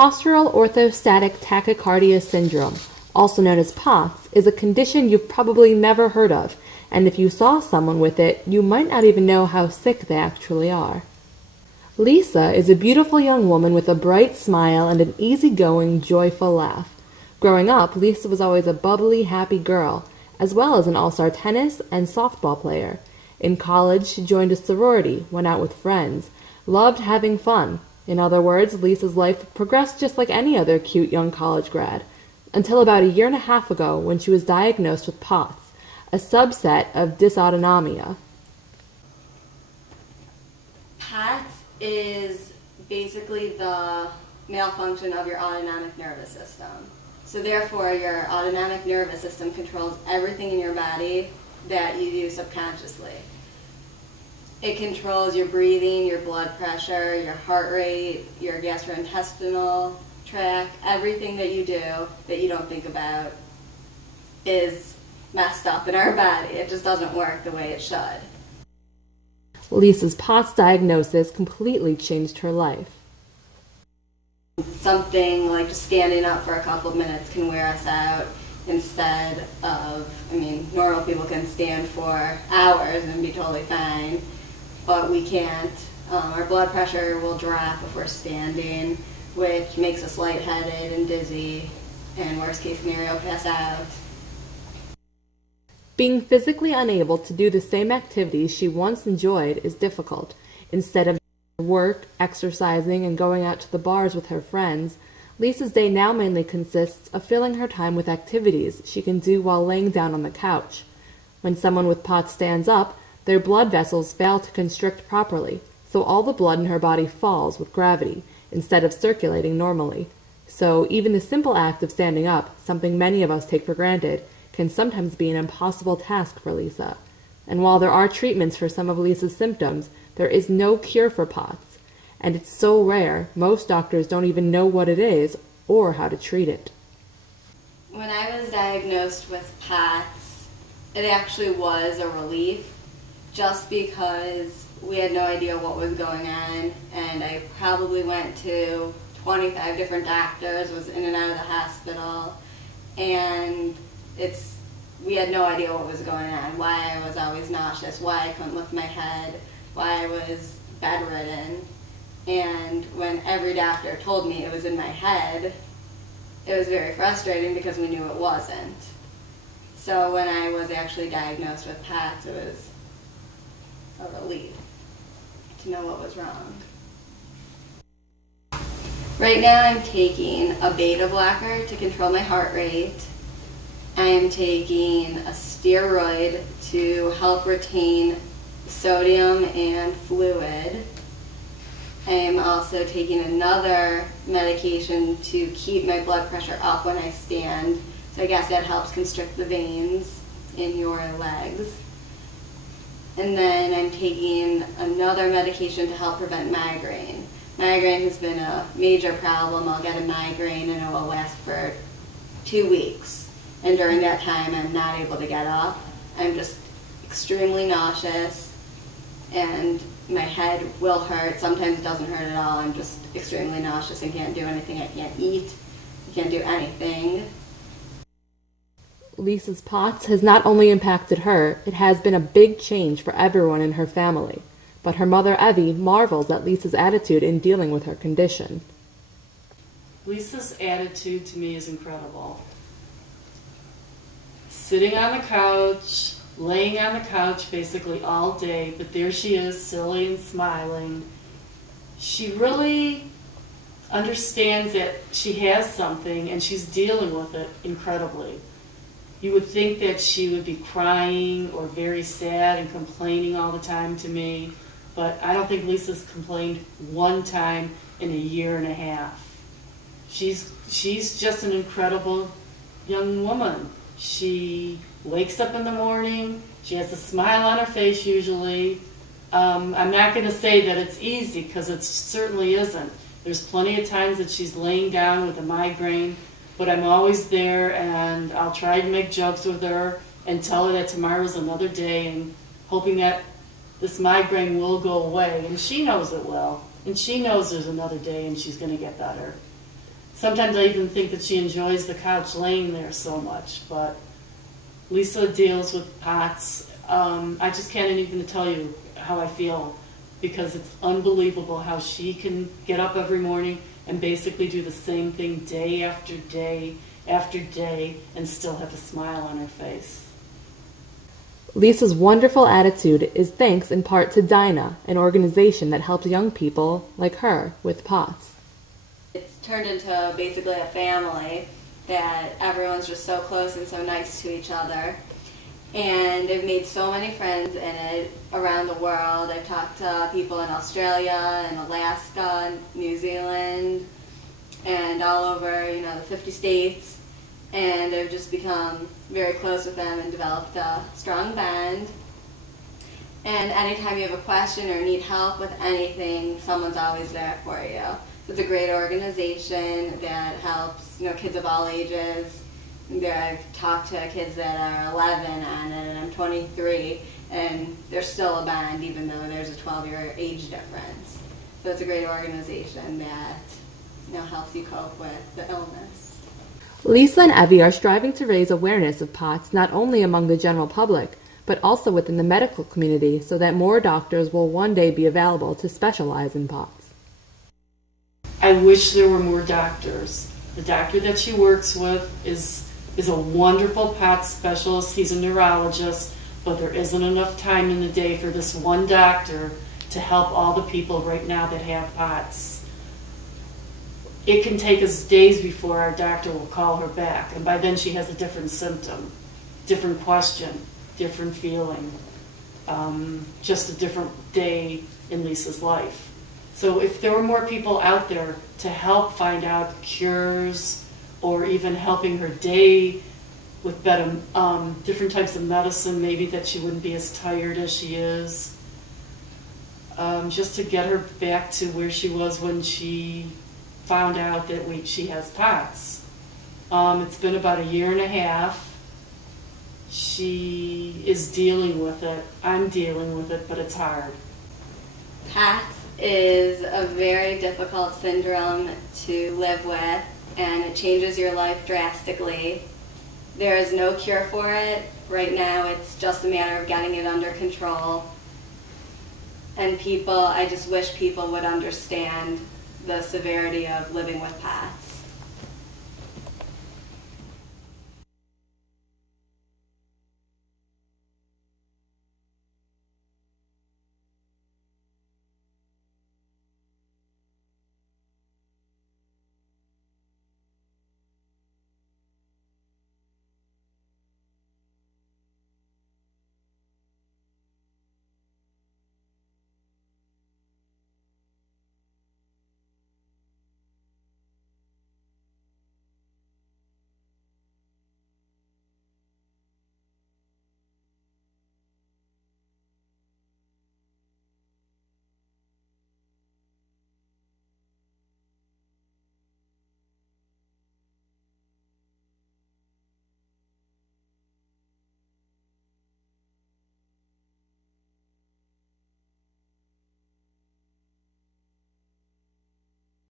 Postural orthostatic tachycardia syndrome, also known as POTS, is a condition you've probably never heard of, and if you saw someone with it, you might not even know how sick they actually are. Lisa is a beautiful young woman with a bright smile and an easygoing, joyful laugh. Growing up, Lisa was always a bubbly, happy girl, as well as an all-star tennis and softball player. In college, she joined a sorority, went out with friends, loved having fun. In other words, Lisa's life progressed just like any other cute young college grad, until about a year and a half ago when she was diagnosed with POTS, a subset of dysautonomia. POTS is basically the malfunction of your autonomic nervous system. So therefore, your autonomic nervous system controls everything in your body that you do subconsciously. It controls your breathing, your blood pressure, your heart rate, your gastrointestinal tract. Everything that you do that you don't think about is messed up in our body. It just doesn't work the way it should. Lisa's POTS diagnosis completely changed her life. Something like just standing up for a couple of minutes can wear us out instead of, normal people can stand for hours and be totally fine, but we can't. Our blood pressure will drop if we're standing, which makes us lightheaded and dizzy, and worst case scenario, pass out. Being physically unable to do the same activities she once enjoyed is difficult. Instead of work, exercising, and going out to the bars with her friends, Lisa's day now mainly consists of filling her time with activities she can do while laying down on the couch. When someone with POTS stands up, their blood vessels fail to constrict properly, so all the blood in her body falls with gravity, instead of circulating normally. So even the simple act of standing up, something many of us take for granted, can sometimes be an impossible task for Lisa. And while there are treatments for some of Lisa's symptoms, there is no cure for POTS, and it's so rare, most doctors don't even know what it is or how to treat it. When I was diagnosed with POTS, it actually was a relief, just because we had no idea what was going on, and I probably went to 25 different doctors, was in and out of the hospital, and we had no idea what was going on, why I was always nauseous, why I couldn't lift my head, why I was bedridden. And when every doctor told me it was in my head, it was very frustrating because we knew it wasn't. So when I was actually diagnosed with POTS, it was a relief to know what was wrong. Right now I'm taking a beta blocker to control my heart rate. I am taking a steroid to help retain sodium and fluid. I am also taking another medication to keep my blood pressure up when I stand. So I guess that helps constrict the veins in your legs. And then I'm taking another medication to help prevent migraine. Migraine has been a major problem. I'll get a migraine and it will last for 2 weeks. And during that time, I'm not able to get up. I'm just extremely nauseous, and my head will hurt. Sometimes it doesn't hurt at all. I'm just extremely nauseous and can't do anything. I can't eat. I can't do anything. Lisa's POTS has not only impacted her, it has been a big change for everyone in her family. But her mother, Evie, marvels at Lisa's attitude in dealing with her condition. Lisa's attitude to me is incredible. Sitting on the couch, laying on the couch basically all day, but there she is, silly and smiling. She really understands that she has something and she's dealing with it incredibly. You would think that she would be crying or very sad and complaining all the time to me, but I don't think Lisa's complained one time in a year and a half. She's just an incredible young woman. She wakes up in the morning, she has a smile on her face usually. I'm not going to say that it's easy, because it certainly isn't. There's plenty of times that she's laying down with a migraine, but I'm always there, and I'll try to make jokes with her and tell her that tomorrow's another day, and hoping that this migraine will go away. And she knows it will, and she knows there's another day and she's going to get better. Sometimes I even think that she enjoys the couch laying there so much, but Lisa deals with POTS. I just can't even tell you how I feel, because it's unbelievable how she can get up every morning and basically do the same thing day after day after day and still have a smile on her face. Lisa's wonderful attitude is thanks in part to Dinah, an organization that helps young people like her with POTS. It's turned into basically a family that everyone's just so close and so nice to each other. And I've made so many friends in it around the world. I've talked to people in Australia and Alaska and New Zealand and all over, the 50 states. And I've just become very close with them and developed a strong bond. And anytime you have a question or need help with anything, someone's always there for you. It's a great organization that helps, kids of all ages. I've talked to kids that are 11 on it, and I'm 23, and there's still a bond even though there's a 12-year age difference. So it's a great organization that helps you cope with the illness. Lisa and Evie are striving to raise awareness of POTS not only among the general public, but also within the medical community so that more doctors will one day be available to specialize in POTS. I wish there were more doctors. The doctor that she works with is a wonderful POTS specialist. He's a neurologist, but there isn't enough time in the day for this one doctor to help all the people right now that have POTS. It can take us days before our doctor will call her back, and by then she has a different symptom, different question, different feeling, just a different day in Lisa's life. So if there were more people out there to help find out cures or even helping her day with better, different types of medicine, maybe that she wouldn't be as tired as she is, just to get her back to where she was when she found out that she has POTS. It's been about 1.5 years. She is dealing with it. I'm dealing with it, but it's hard. POTS is a very difficult syndrome to live with, and it changes your life drastically. There is no cure for it. Right now it's just a matter of getting it under control. And I just wish people would understand the severity of living with POTS.